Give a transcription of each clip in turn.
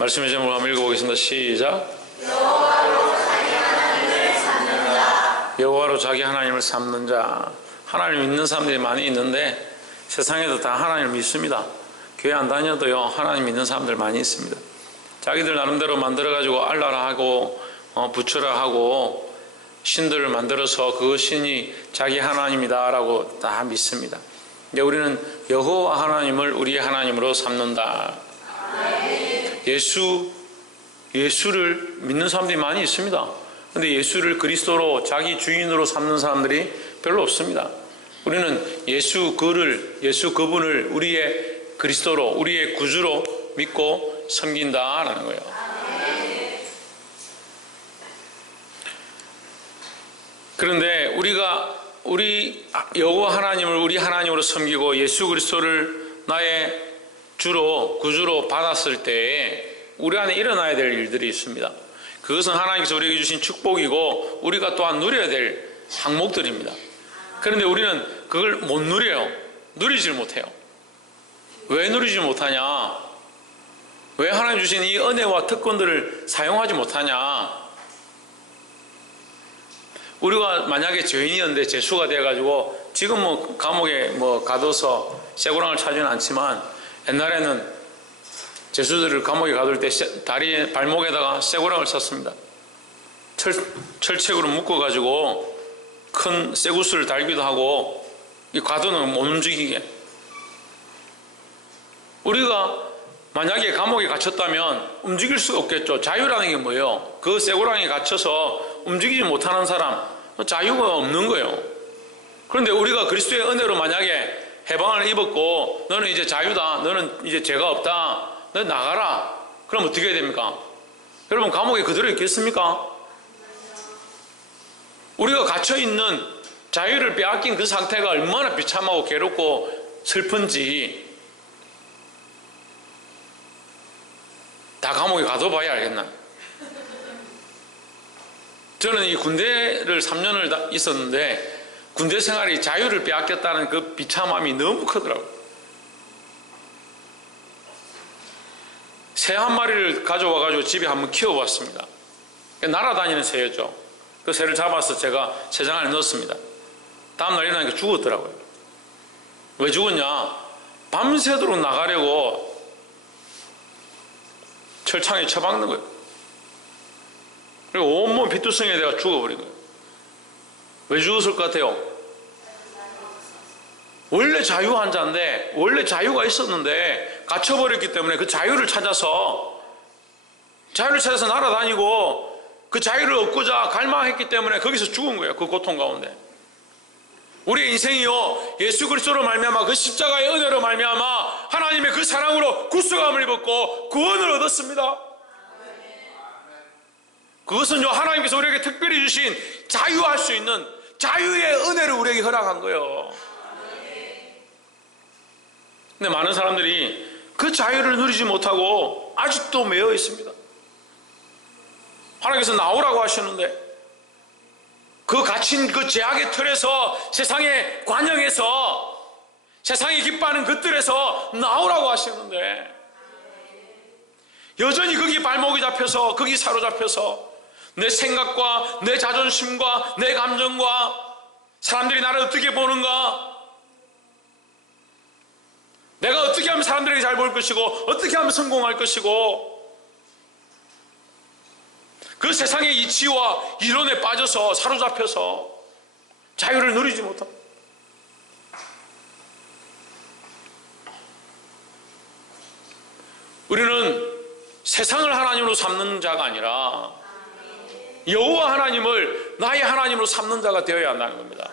말씀의 제목을 한번 읽어보겠습니다. 시작. 여호와로 자기 하나님을 삼는 자. 하나님을 믿는 사람들이 많이 있는데 세상에도 다 하나님을 믿습니다. 교회 안 다녀도요 하나님 믿는 사람들 많이 있습니다. 자기들 나름대로 만들어가지고 알라라 하고 부처라 하고 신들을 만들어서 그 신이 자기 하나님이다 라고 다 믿습니다. 근데 우리는 여호와 하나님을 우리의 하나님으로 삼는다. 예수를 믿는 사람들이 많이 있습니다. 근데 예수를 그리스도로 자기 주인으로 삼는 사람들이 별로 없습니다. 우리는 예수 그분을 우리의 그리스도로, 우리의 구주로 믿고 섬긴다라는 거예요. 그런데 우리 여호와 하나님을 우리 하나님으로 섬기고 예수 그리스도를 나의 주로, 구주로 받았을 때에 우리 안에 일어나야 될 일들이 있습니다. 그것은 하나님께서 우리에게 주신 축복이고 우리가 또한 누려야 될 항목들입니다. 그런데 우리는 그걸 못 누려요. 누리질 못해요. 왜 누리지 못하냐? 왜 하나님 주신 이 은혜와 특권들을 사용하지 못하냐? 우리가 만약에 죄인이었는데 재수가 돼가지고 지금 감옥에 가둬서 쇠고랑을 차지는 않지만 옛날에는 죄수들을 감옥에 가둘 때 다리 발목에다가 쇠고랑을 쳤습니다. 철책으로 묶어가지고 큰 쇠구슬을 달기도 하고 이 가두는 못 움직이게. 우리가 만약에 감옥에 갇혔다면 움직일 수가 없겠죠. 자유라는 게 뭐예요? 그 쇠고랑에 갇혀서 움직이지 못하는 사람, 자유가 없는 거예요. 그런데 우리가 그리스도의 은혜로 만약에 해방을 입었고 너는 이제 자유다, 너는 이제 죄가 없다, 너 나가라. 그럼 어떻게 해야 됩니까? 여러분 감옥에 그대로 있겠습니까? 우리가 갇혀있는 자유를 빼앗긴 그 상태가 얼마나 비참하고 괴롭고 슬픈지 다 감옥에 가둬봐야 알겠나. 저는 이 군대를 3년을 있었는데 군대 생활이 자유를 빼앗겼다는 그 비참함이 너무 크더라고요. 새 한 마리를 가져와가지고 집에 한번 키워봤습니다. 날아다니는 새였죠. 그 새를 잡아서 제가 새장 안에 넣었습니다. 다음날 일어나니까 죽었더라고요. 왜 죽었냐? 밤새도록 나가려고 철창에 쳐박는 거예요. 그리고 온몸 피투성이에 내가 죽어버린 거예요. 왜 죽었을 것 같아요? 원래 자유환자인데, 원래 자유가 있었는데 갇혀버렸기 때문에 그 자유를 찾아서 날아다니고 그 자유를 얻고자 갈망했기 때문에 거기서 죽은 거예요. 그 고통 가운데. 우리의 인생이요 예수 그리스도로 말미암아 그 십자가의 은혜로 말미암아 하나님의 그 사랑으로 구속함을 입었고 구원을 얻었습니다. 그것은요 하나님께서 우리에게 특별히 주신 자유할 수 있는 자유의 은혜를 우리에게 허락한 거예요. 근데 많은 사람들이 그 자유를 누리지 못하고 아직도 매여 있습니다. 하나님께서 나오라고 하시는데 그 갇힌 그 죄악의 틀에서 세상의 관영에서 세상이 기뻐하는 것들에서 나오라고 하시는데 여전히 거기 발목이 잡혀서 거기 사로잡혀서 내 생각과 내 자존심과 내 감정과 사람들이 나를 어떻게 보는가, 내가 어떻게 하면 사람들에게 잘 보일 것이고 어떻게 하면 성공할 것이고 그 세상의 이치와 이론에 빠져서 사로잡혀서 자유를 누리지 못합니다. 우리는 세상을 하나님으로 삼는 자가 아니라 여호와 하나님을 나의 하나님으로 삼는 자가 되어야 한다는 겁니다.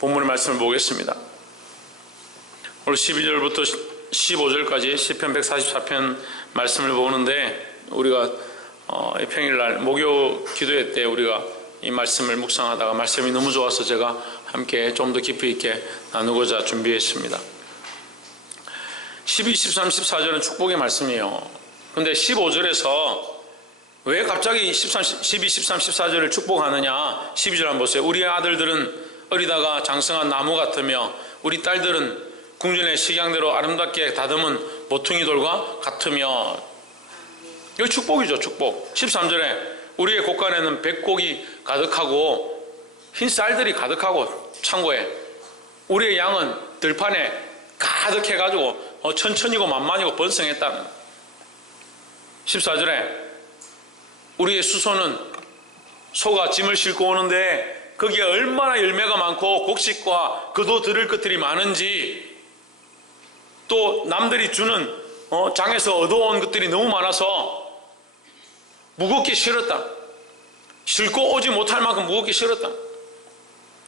본문의 말씀을 보겠습니다. 오늘 12절부터 15절까지 시편 144편 말씀을 보는데 우리가 평일날 목요 기도회 때 우리가 이 말씀을 묵상하다가 말씀이 너무 좋아서 제가 함께 좀 더 깊이 있게 나누고자 준비했습니다. 12, 13, 14절은 축복의 말씀이에요. 그런데 15절에서 왜 갑자기 12, 13, 14절을 축복하느냐. 12절 한번 보세요. 우리의 아들들은 어리다가 장성한 나무 같으며 우리 딸들은 궁전의 식양대로 아름답게 다듬은 모퉁이 돌과 같으며. 이거 축복이죠, 축복. 13절에 우리의 곳간에는 백곡이 가득하고 흰 쌀들이 가득하고 창고에 우리의 양은 들판에 가득해가지고 천천히고 만만이고 번성했다는. 14절에 우리의 수소는 소가 짐을 싣고 오는데 거기에 얼마나 열매가 많고 곡식과 그도 들을 것들이 많은지, 또 남들이 주는 장에서 얻어온 것들이 너무 많아서 무겁게 실었다. 싣고 오지 못할 만큼 무겁게 실었다.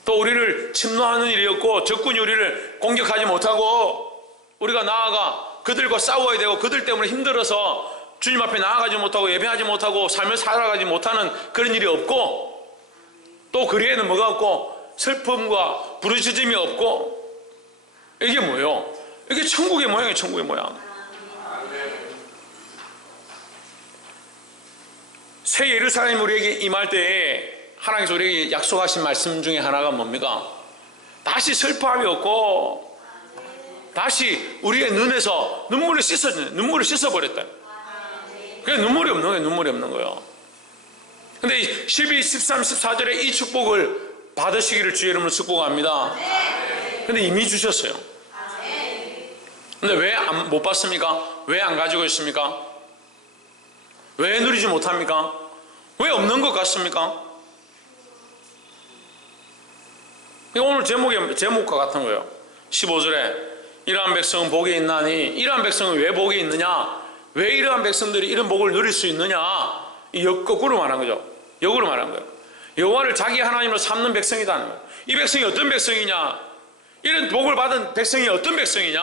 또 우리를 침노하는 일이었고 적군이 우리를 공격하지 못하고 우리가 나아가 그들과 싸워야 되고 그들 때문에 힘들어서 주님 앞에 나아가지 못하고 예배하지 못하고 삶을 살아가지 못하는 그런 일이 없고, 또 그리에는 뭐가 없고 슬픔과 부르짖음이 없고. 이게 뭐예요? 이게 천국의 모양이에요. 천국의 모양. 새 예루살렘이 우리에게 임할 때에 하나님께서 우리에게 약속하신 말씀 중에 하나가 뭡니까? 다시 슬퍼함이 없고 다시 우리의 눈에서 눈물을 씻어버렸다. 그게 눈물이 없는 거예요. 눈물이 없는 거예요. 근데 12, 13, 14절에 이 축복을 받으시기를 주의 이름으로 축복합니다. 근데 이미 주셨어요. 근데 왜 못 받습니까? 왜 안 가지고 있습니까? 왜 누리지 못합니까? 왜 없는 것 같습니까? 오늘 제목과 같은 거예요. 15절에 이러한 백성은 복이 있나니, 이러한 백성은 왜 복이 있느냐? 왜 이러한 백성들이 이런 복을 누릴 수 있느냐? 거꾸로 말한 거죠. 역으로 말한 거예요. 여호와를 자기 하나님으로 삼는 백성이다는 거예요. 이 백성이 어떤 백성이냐? 이런 복을 받은 백성이 어떤 백성이냐?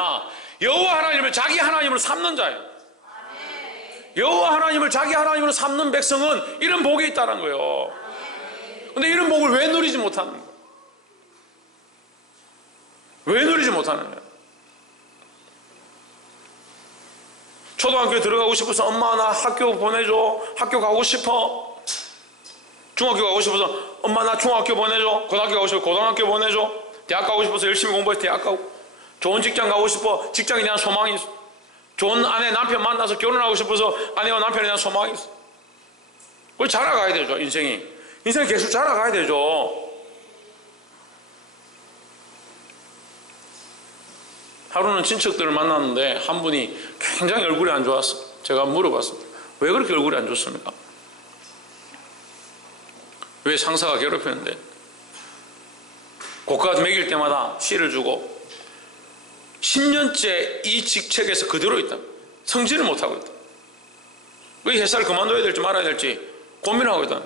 여호와 하나님을 자기 하나님으로 삼는 자예요. 여호와 하나님을 자기 하나님으로 삼는 백성은 이런 복이 있다는 거예요. 근데 이런 복을 왜 누리지 못하는 거예요? 왜 누리지 못하는 거예요? 초등학교에 들어가고 싶어서 엄마 나 학교 보내줘. 학교 가고 싶어. 중학교 가고 싶어서 엄마 나 중학교 보내줘. 고등학교 가고 싶어. 고등학교 보내줘. 대학 가고 싶어서 열심히 공부해서 대학 가고. 좋은 직장 가고 싶어. 직장에 대한 소망이 있어. 좋은 아내 남편 만나서 결혼하고 싶어서 아내와 남편에 대한 소망이 있어. 그걸 자라가야 되죠. 인생이 계속 자라가야 되죠. 하루는 친척들을 만났는데 한 분이 굉장히 얼굴이 안 좋았어. 제가 물어봤습니다. 왜 그렇게 얼굴이 안 좋습니까? 왜 상사가 괴롭혔는데? 고가 매길 때마다 씨를 주고 10년째 이 직책에서 그대로 있다. 성질을 못하고 있다. 왜 회사를 그만둬야 될지 말아야 될지 고민하고 있다.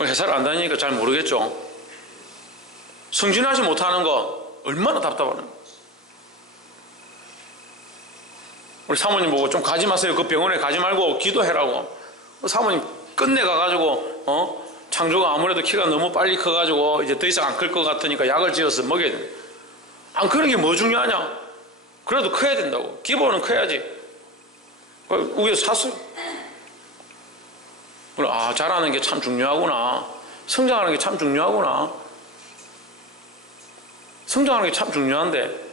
회사를 안 다니니까 잘 모르겠죠. 승진하지 못하는 거 얼마나 답답하나. 우리 사모님 보고 좀 가지 마세요. 그 병원에 가지 말고 기도해라고. 사모님 끝내 가가지고 창조가 아무래도 키가 너무 빨리 커가지고 이제 더 이상 안 클 것 같으니까 약을 지어서 먹여야 돼. 안 크는 게 뭐 중요하냐? 그래도 커야 된다고. 기본은 커야지. 위에서 샀어요. 아, 자라는 게 참 중요하구나. 성장하는 게 참 중요하구나. 성장하는 게 참 중요한데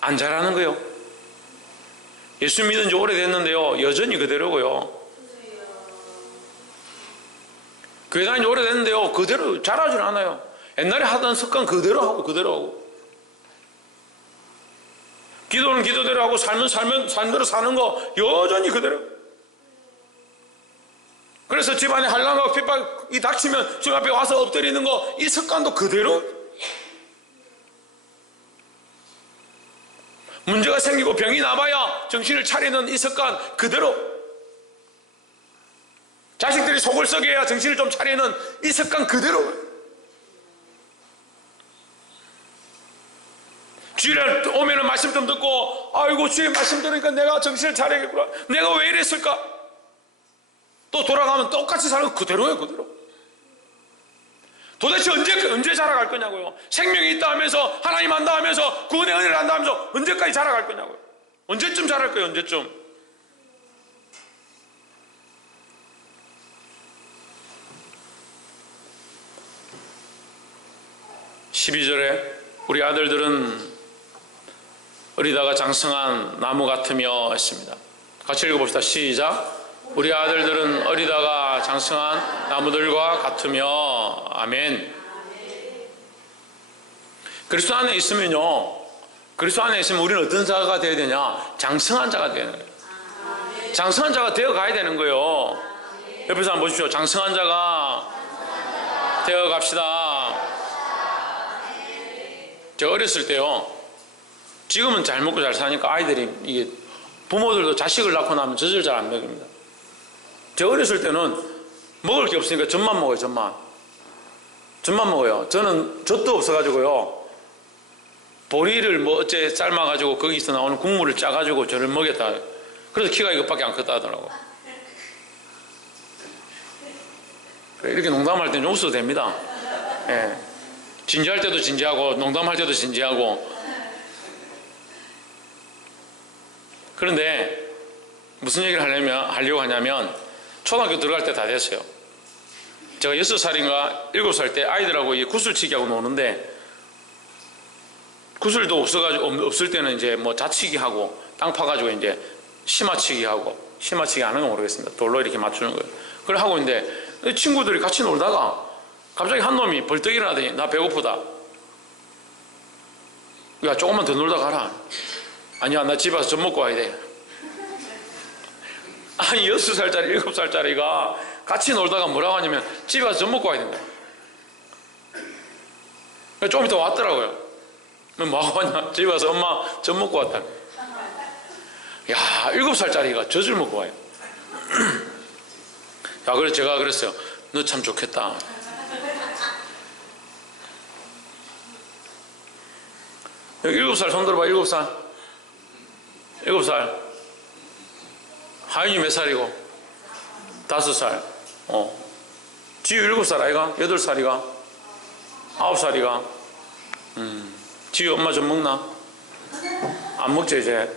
안 자라는 거요. 예수 믿은 지 오래됐는데요, 여전히 그대로고요. 교회 다닌 지 오래됐는데요, 그대로 자라진 않아요. 옛날에 하던 습관 그대로 하고 기도는 기도대로 하고 삶은 삶대로 사는 거 여전히 그대로. 그래서 집안에 한란과 핍박이 닥치면 주님 앞에 와서 엎드리는 거, 이 습관도 그대로. 문제가 생기고 병이 나봐야 정신을 차리는 이 습관 그대로. 자식들이 속을 썩게 해야 정신을 좀 차리는 이 습관 그대로. 주일날 오면은 말씀 좀 듣고, 아이고 주일 말씀 들으니까 내가 정신을 차리겠구나. 내가 왜 이랬을까? 또 돌아가면 똑같이 사는 거 그대로예요, 그대로. 도대체 언제 자라갈 거냐고요. 생명이 있다 하면서, 하나님 안다 하면서, 구원의 은혜를 안다 하면서 언제까지 자라갈 거냐고요. 언제쯤 자랄 거예요, 언제쯤. 12절에 우리 아들들은 어리다가 장성한 나무 같으며 했습니다. 같이 읽어봅시다. 시작. 우리 아들들은 어리다가 장성한 나무들과 같으며. 아멘. 그리스도 안에 있으면요, 그리스도 안에 있으면 우리는 어떤 자가 되어야 되냐? 장성한 자가 되어야 되는 거예요. 장성한 자가 되어 가야 되는 거예요. 옆에서 한번 보십시오. 장성한 자가 되어 갑시다. 제가 어렸을 때요, 지금은 잘 먹고 잘 사니까 아이들이, 이게 부모들도 자식을 낳고 나면 젖을 잘 안 먹입니다. 제가 어렸을 때는 먹을 게 없으니까 젖만 먹어요. 젖만 먹어요. 저는 젖도 없어가지고요, 보리를 뭐 어째 삶아가지고 거기서 나오는 국물을 짜가지고 저를 먹였다. 그래서 키가 이것밖에 안 컸다 하더라고. 이렇게 농담할 때는 좀 웃어도 됩니다. 예. 진지할 때도 진지하고 농담할 때도 진지하고. 그런데 무슨 얘기를 하려고 하냐면, 초등학교 들어갈 때 다 됐어요. 제가 6살인가 7살 때 아이들하고 구슬치기하고 노는데, 구슬도 없을 때는 이제 뭐 자치기 하고 땅 파가지고 이제 심화치기 하고, 심화치기 아는 건 모르겠습니다. 돌로 이렇게 맞추는 거예요. 그걸 하고 있는데 친구들이 같이 놀다가 갑자기 한 놈이 벌떡 일어나더니 나 배고프다. 야, 조금만 더 놀다 가라. 아니야, 나 집에 와서 젖 먹고 와야 돼. 아니, 6살짜리 7살짜리가 같이 놀다가 뭐라고 하냐면 집에 와서 젖 먹고 와야 된다. 좀 이따 왔더라고요. 뭐하고 왔냐? 집에 와서 엄마 젖 먹고 왔다. 야, 7살짜리가 젖을 먹고 와요. 야, 그래서 제가 그랬어요. 너 참 좋겠다. 여기 7살 손 들어봐. 7살. 7살. 하윤이 몇 살이고? 5살. 지유 7살 아이가? 8살이가? 9살이가? 지유 엄마 좀 먹나? 안 먹지 이제.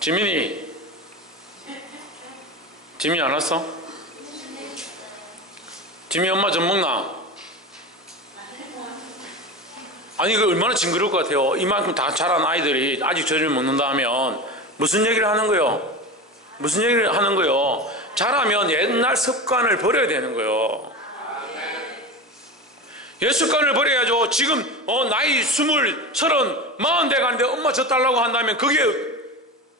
지민이 안 왔어? 지민이 엄마 좀 먹나? 아니, 이거 얼마나 징그러울 것 같아요. 이만큼 다 자란 아이들이 아직 젖을 먹는다 하면 무슨 얘기를 하는 거요? 무슨 얘기를 하는 거요? 자라면 옛날 습관을 버려야 되는 거요. 옛 습관을 버려야죠. 지금 나이 20, 30, 40 돼가는데 엄마 젖 달라고 한다면 그게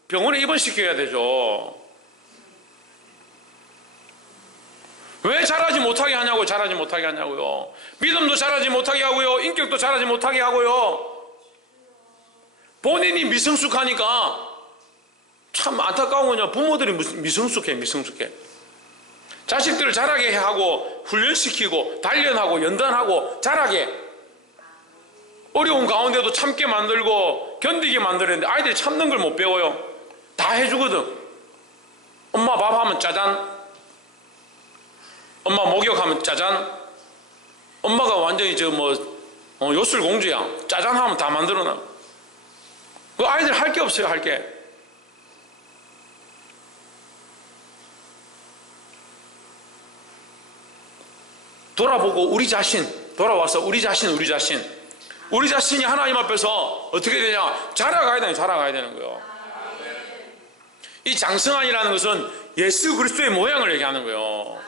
병원에 입원시켜야 되죠. 왜 자라지 못하게 하냐고. 자라지 못하게 하냐고요. 믿음도 자라지 못하게 하고요, 인격도 자라지 못하게 하고요. 본인이 미성숙하니까 참 안타까운 거냐. 부모들이 미성숙해. 자식들을 자라게 하고 훈련시키고 단련하고 연단하고 자라게, 어려운 가운데도 참게 만들고 견디게 만들었는데 아이들이 참는 걸 못 배워요. 다 해주거든. 엄마 밥하면 짜잔, 엄마 목욕하면 짜잔, 엄마가 완전히 요술공주야. 짜잔 하면 다 만들어놔. 그 아이들 할 게 없어요. 할 게. 돌아보고 돌아와서 우리 자신이 하나님 앞에서 어떻게 되냐? 자라가야 되는 거예요. 이 장성한이라는 것은 예수 그리스도의 모양을 얘기하는 거예요.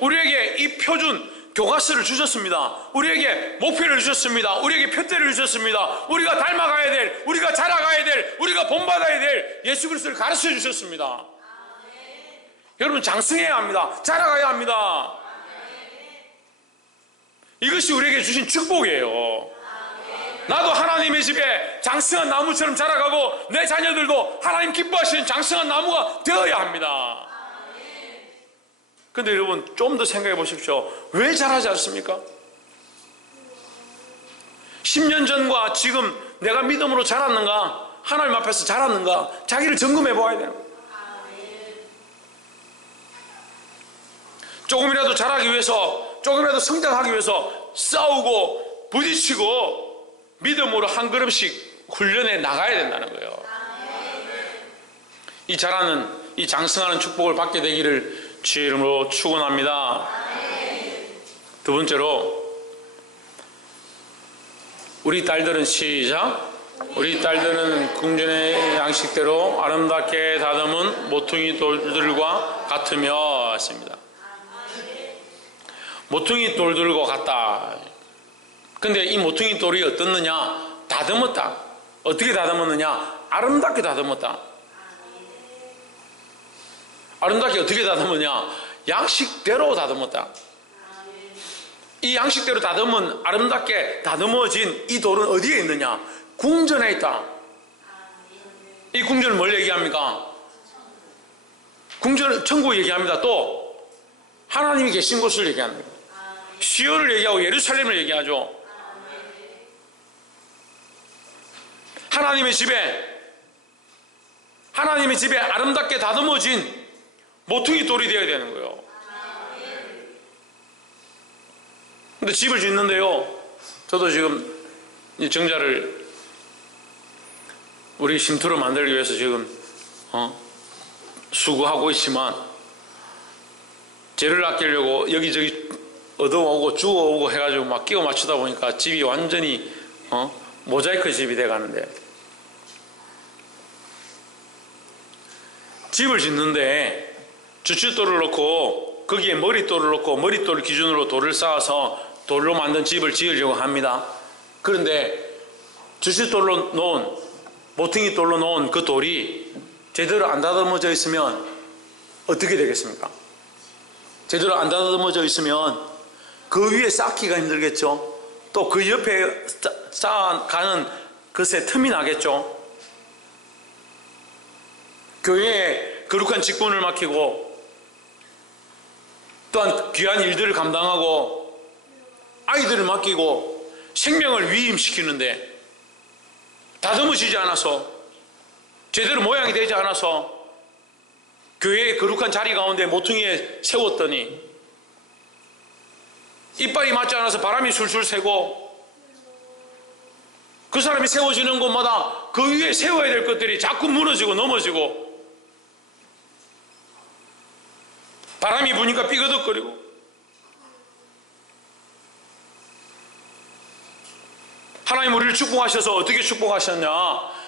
우리에게 이 표준 교과서를 주셨습니다. 우리에게 목표를 주셨습니다. 우리에게 표대를 주셨습니다. 우리가 닮아가야 될, 우리가 자라가야 될, 우리가 본받아야 될 예수 그리스도를 가르쳐 주셨습니다. 여러분, 장성해야 합니다. 자라가야 합니다. 이것이 우리에게 주신 축복이에요. 나도 하나님의 집에 장성한 나무처럼 자라가고 내 자녀들도 하나님 기뻐하시는 장성한 나무가 되어야 합니다. 근데 여러분, 좀 더 생각해 보십시오. 왜 자라지 않습니까? 10년 전과 지금 내가 믿음으로 자랐는가, 하나님 앞에서 자랐는가, 자기를 점검해 보아야 돼요. 조금이라도 자라기 위해서, 조금이라도 성장하기 위해서 싸우고 부딪히고 믿음으로 한 걸음씩 훈련해 나가야 된다는 거예요. 이 자라는, 이 장성하는 축복을 받게 되기를 주의 이름으로 축원합니다. 두 번째로, 우리 딸들은 시작. 우리 딸들은 궁전의 양식대로 아름답게 다듬은 모퉁이 돌들과 같으며 했습니다. 모퉁이 돌들과 같다. 근데 이 모퉁이 돌이 어떻느냐? 다듬었다. 어떻게 다듬었느냐? 아름답게 다듬었다. 아름답게 어떻게 다듬었냐? 양식대로 다듬었다. 이 양식대로 다듬은 아름답게 다듬어진 이 돌은 어디에 있느냐? 궁전에 있다. 이 궁전은 뭘 얘기합니까? 궁전은 천국 얘기합니다. 또 하나님이 계신 곳을 얘기합니다. 시온을 얘기하고 예루살렘을 얘기하죠. 하나님의 집에 아름답게 다듬어진 모퉁이 돌이 되어야 되는 거예요. 근데 집을 짓는데요, 저도 지금 이 정자를 우리 쉼터로 만들기 위해서 지금 수고하고 있지만, 재를 아끼려고 여기저기 얻어오고 주워오고 해가지고 막 끼워 맞추다 보니까 집이 완전히 모자이크 집이 돼가는데, 집을 짓는데 주춧돌을 넣고 거기에 머릿돌을 넣고 머릿돌 기준으로 돌을 쌓아서 돌로 만든 집을 지으려고 합니다. 그런데 주춧돌로 놓은, 모퉁이 돌로 놓은 그 돌이 제대로 안 다듬어져 있으면 어떻게 되겠습니까? 제대로 안 다듬어져 있으면 그 위에 쌓기가 힘들겠죠. 또 그 옆에 쌓아가는 것에 틈이 나겠죠. 교회에 거룩한 직분을 맡기고 또한 귀한 일들을 감당하고 아이들을 맡기고 생명을 위임시키는데 다듬어지지 않아서, 제대로 모양이 되지 않아서 교회의 거룩한 자리 가운데 모퉁이에 세웠더니 이빨이 맞지 않아서 바람이 술술 새고, 그 사람이 세워지는 곳마다 그 위에 세워야 될 것들이 자꾸 무너지고 넘어지고, 바람이 부니까 삐그덕거리고, 하나님 우리를 축복하셔서 어떻게 축복하셨냐?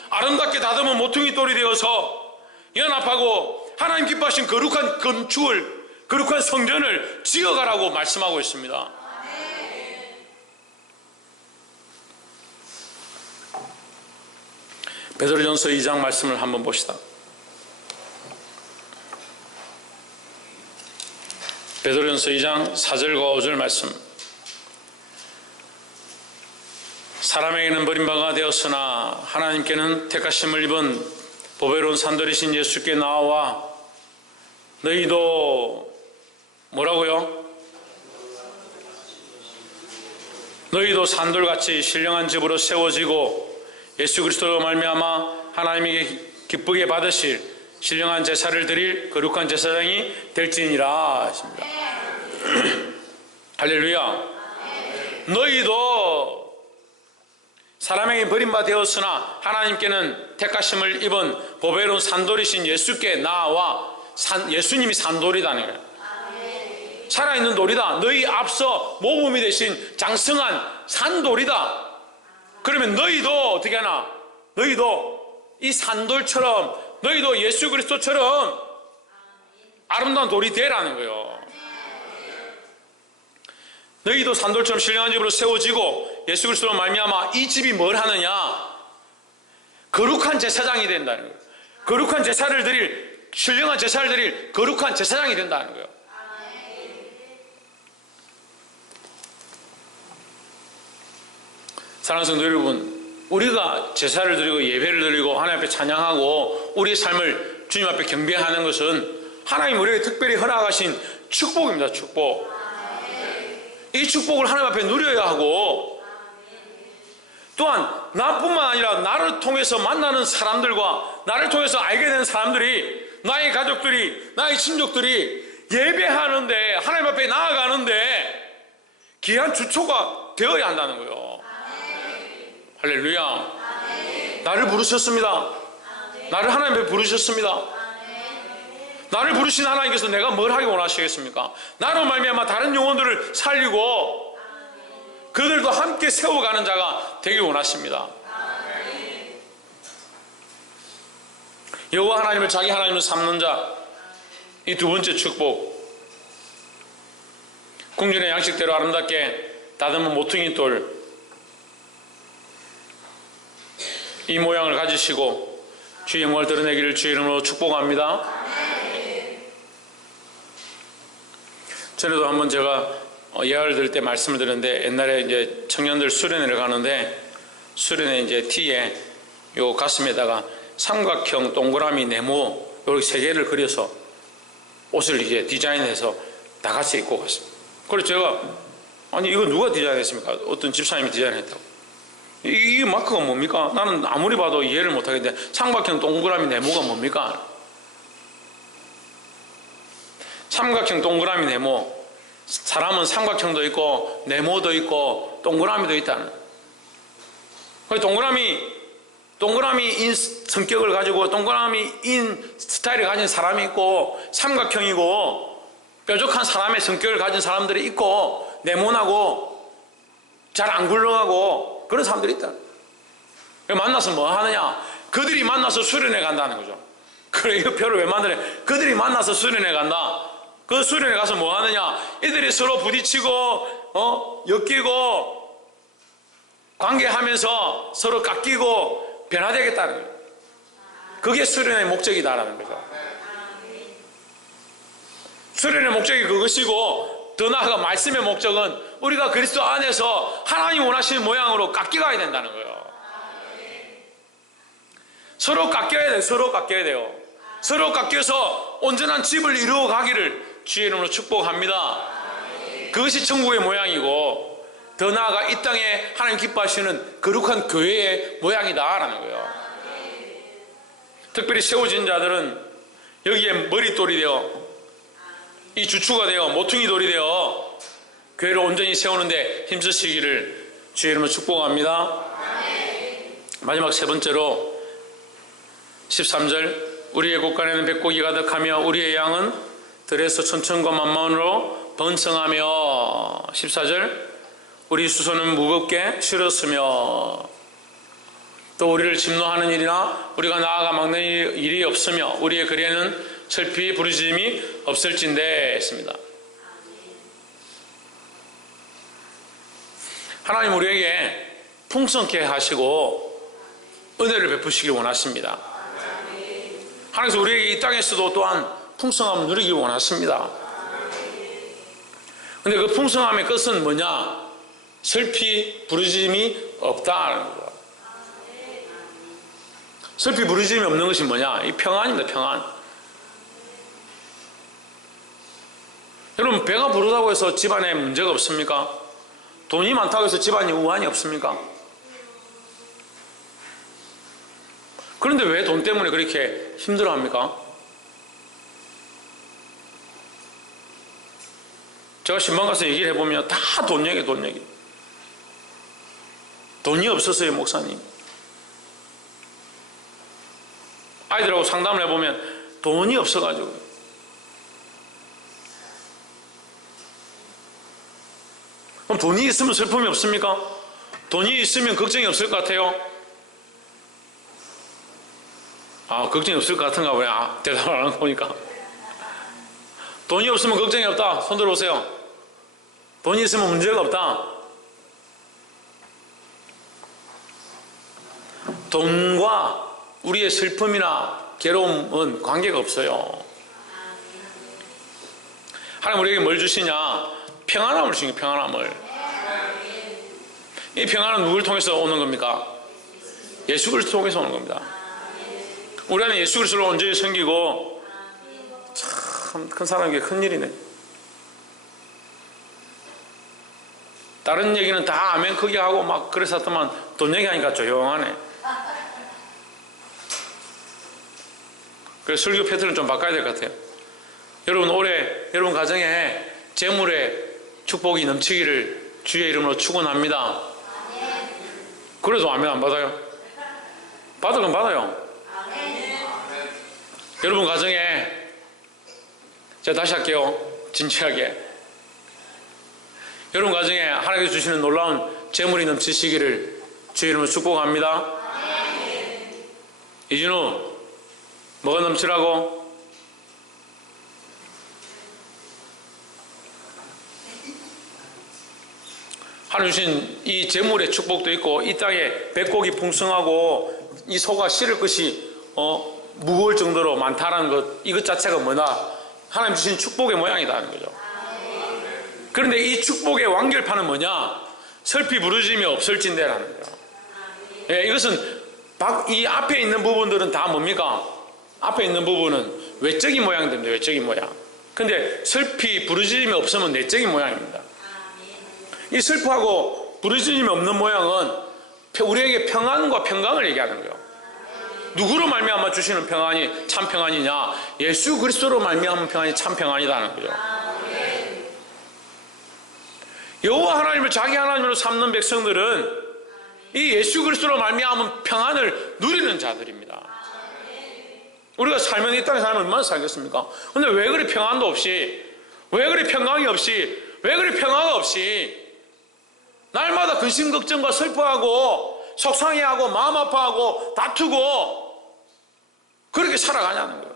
아름답게 다듬은 모퉁이 돌이 되어서 연합하고 하나님 기뻐하신 거룩한 건축을, 거룩한 성전을 지어가라고 말씀하고 있습니다. 베드로전서 2장 말씀을 한번 봅시다. 베드로전서 2장 4절과 5절 말씀. 사람에게는 버림받아 되었으나 하나님께는 택하심을 입은 보배로운 산돌이신 예수께 나와 너희도 뭐라고요? 너희도 산돌같이 신령한 집으로 세워지고 예수 그리스도로 말미암아 하나님에게 기쁘게 받으실 신령한 제사를 드릴 거룩한 제사장이 될지니라 하십니다. 할렐루야. 너희도 사람에게 버림받아 되었으나 하나님께는 택하심을 입은 보배로운 산돌이신 예수께 나와, 예수님이 산돌이다는 거예요. 살아있는 돌이다. 너희 앞서 모범이 되신 장성한 산돌이다. 그러면 너희도 어떻게 하나? 너희도 이 산돌처럼, 너희도 예수 그리스도처럼 아름다운 돌이 되라는 거예요. 너희도 산돌처럼 신령한 집으로 세워지고 예수 그리스도로 말미암아 이 집이 뭘 하느냐? 거룩한 제사장이 된다는 거예요. 거룩한 제사를 드릴, 신령한 제사를 드릴 거룩한 제사장이 된다는 거예요. 사랑하는 성도 여러분, 우리가 제사를 드리고 예배를 드리고 하나님 앞에 찬양하고 우리의 삶을 주님 앞에 경배하는 것은 하나님 우리에게 특별히 허락하신 축복입니다. 축복. 이 축복을 하나님 앞에 누려야 하고, 또한 나뿐만 아니라 나를 통해서 만나는 사람들과 나를 통해서 알게 되는 사람들이, 나의 가족들이, 나의 친족들이 예배하는데, 하나님 앞에 나아가는데 귀한 주초가 되어야 한다는 거예요. 할렐루야. 나를 부르셨습니다. 나를 하나님 앞에 부르셨습니다. 나를 부르신 하나님께서 내가 뭘 하기 원하시겠습니까? 나로 말미암아 다른 영혼들을 살리고 그들도 함께 세워가는 자가 되길 원하십니다. 여호와 하나님을 자기 하나님을 삼는 자, 이 두 번째 축복. 궁전의 양식대로 아름답게 다듬은 모퉁이 돌, 이 모양을 가지시고 주의 영광을 드러내기를 주의 이름으로 축복합니다. 전에도 한번 제가 예화를 들을 때 말씀을 드렸는데, 옛날에 이제 청년들 수련회를 가는데, 수련회 이제 티에 요 가슴에다가 삼각형 동그라미 네모 이렇게 세 개를 그려서 옷을 이제 디자인해서 다 같이 입고 갔습니다. 그래서 제가, 아니 이거 누가 디자인했습니까? 어떤 집사님이 디자인했다고. 이 마크가 뭡니까? 나는 아무리 봐도 이해를 못하겠는데 삼각형 동그라미 네모가 뭡니까? 삼각형 동그라미 네모, 사람은 삼각형도 있고 네모도 있고 동그라미도 있다는. 동그라미인 성격을 가지고 동그라미인 스타일을 가진 사람이 있고, 삼각형이고 뾰족한 사람의 성격을 가진 사람들이 있고, 네모나고 잘 안 굴러가고 그런 사람들이 있다. 만나서 뭐 하느냐? 그들이 만나서 수련회 간다는 거죠. 그래, 이 표를 왜 만드냐? 그들이 만나서 수련회 간다. 그 수련회 가서 뭐 하느냐? 이들이 서로 부딪히고 엮이고 관계하면서 서로 깎이고 변화되겠다는 거예요. 그게 수련의 목적이다라는 거죠. 수련의 목적이 그것이고, 더 나아가 말씀의 목적은 우리가 그리스도 안에서 하나님 원하시는 모양으로 깎여가야 된다는 거예요. 서로 깎여야 돼요. 서로 깎여야 돼요. 서로 깎여서 온전한 집을 이루어 가기를 주의 이름으로 축복합니다. 그것이 천국의 모양이고, 더 나아가 이 땅에 하나님 기뻐하시는 거룩한 교회의 모양이다라는 거예요. 특별히 세워진 자들은 여기에 머릿돌이 되어, 이 주추가 되어, 모퉁이 돌이 되어 교회를 온전히 세우는데 힘쓰시기를 주의 이름으로 축복합니다. 마지막 세 번째로 13절, 우리의 곳간에는 백곡이 가득하며 우리의 양은 들에서 천천과 만만으로 번성하며, 14절, 우리 수소는 무겁게 실었으며, 또 우리를 진노하는 일이나 우리가 나아가 막는 일이 없으며 우리의 거리에는 슬피 부르짖음이 없을진대 했습니다. 하나님 우리에게 풍성케 하시고 은혜를 베푸시길 원하십니다. 하나님께서 우리에게 이 땅에서도 또한 풍성함을 누리길 원하십니다. 근데 그 풍성함의 끝은 뭐냐? 슬피 부르짖음이 없다는 거예요. 슬피 부르짖음이 없는 것이 뭐냐? 이 평안입니다. 평안. 여러분, 배가 부르다고 해서 집안에 문제가 없습니까? 돈이 많다고 해서 집안에 우환이 없습니까? 그런데 왜 돈 때문에 그렇게 힘들어합니까? 제가 신방 가서 얘기를 해보면 다 돈 얘기, 돈 얘기. 돈이 없었어요, 목사님. 아이들하고 상담을 해보면 돈이 없어가지고. 그럼 돈이 있으면 슬픔이 없습니까? 돈이 있으면 걱정이 없을 것 같아요? 아, 걱정이 없을 것 같은가 보네. 아, 대답을 안 하는 거 보니까. 돈이 없으면 걱정이 없다. 손 들어오세요. 돈이 있으면 문제가 없다. 돈과 우리의 슬픔이나 괴로움은 관계가 없어요. 하나님 우리에게 뭘 주시냐? 평안함을 주시는 거예요. 평안함을. 이 평안은 누구를 통해서 오는 겁니까? 예수 그리스도 통해서 오는 겁니다. 우리 안에 예수 그리스도를 온전히 섬기고, 참 큰 사람에게 큰일이네. 다른 얘기는 다 아멘 크게 하고 막 그랬었더만 돈 얘기하니까 조용하네. 그래서 설교 패턴을 좀 바꿔야 될 것 같아요. 여러분, 올해 여러분 가정에 재물의 축복이 넘치기를 주의 이름으로 축원합니다. 그래도 아멘 안 받아요? 받으면 받아요. 여러분 가정에, 제가 다시 할게요. 진지하게. 여러분 가정에 하나님께서 주시는 놀라운 재물이 넘치시기를 주의 이름으로 축복합니다. 이진우, 뭐가 넘치라고? 하나님 주신 이 재물의 축복도 있고, 이 땅에 백곡이 풍성하고 이 소가 실을 것이 무거울 정도로 많다는 것, 이것 자체가 뭐나? 하나님 주신 축복의 모양이다 하는 거죠. 그런데 이 축복의 완결판은 뭐냐? 설피 부르짖음이 없을진대라는 거예요. 예, 이것은 이 앞에 있는 부분들은 다 뭡니까? 앞에 있는 부분은 외적인 모양입니다. 외적인 모양. 근데 슬피 부르짖음이 없으면 내적인 모양입니다. 이 슬퍼하고 부르짖음이 없는 모양은 우리에게 평안과 평강을 얘기하는 거예요. 누구로 말미암아 주시는 평안이 참 평안이냐? 예수 그리스도로 말미암은 평안이 참 평안이라는 거죠. 여호와 하나님을 자기 하나님으로 삼는 백성들은 이 예수 그리스도로 말미암은 평안을 누리는 자들입니다. 우리가 살면 이 땅에 살면 얼마나 살겠습니까? 근데 왜 그리 평안도 없이, 왜 그리 평강이 없이, 왜 그리 평화가 없이 날마다 근심 걱정과 슬퍼하고 속상해하고 마음 아파하고 다투고 그렇게 살아가냐는 거예요.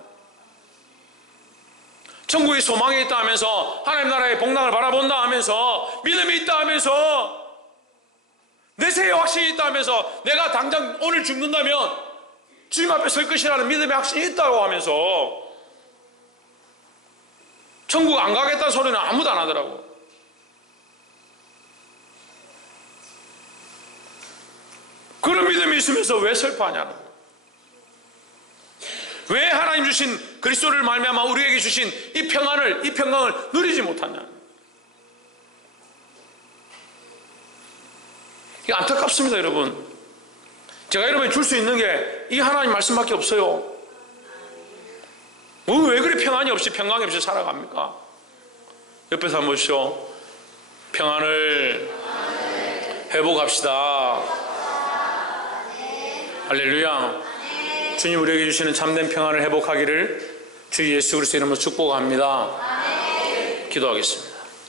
천국이 소망이 있다 하면서, 하나님 나라의 복락을 바라본다 하면서, 믿음이 있다 하면서, 내 새해 확신이 있다 하면서, 내가 당장 오늘 죽는다면 주님 앞에 설 것이라는 믿음의 확신이 있다고 하면서 천국 안 가겠다는 소리는 아무도 안 하더라고. 그런 믿음이 있으면서 왜 슬퍼하냐는 거예요. 왜 하나님 주신 그리스도를 말미암아 우리에게 주신 이 평안을, 이 평강을 누리지 못하냐. 이게 안타깝습니다, 여러분. 제가 여러분이 줄 수 있는 게 이 하나님 말씀밖에 없어요. 왜 그리 평안이 없이 평강이 없이 살아갑니까? 옆에서 한번 보시오. 평안을 회복합시다. 할렐루야. 주님 우리에게 주시는 참된 평안을 회복하기를 주 예수 그리스도 이름으로 축복합니다. 기도하겠습니다.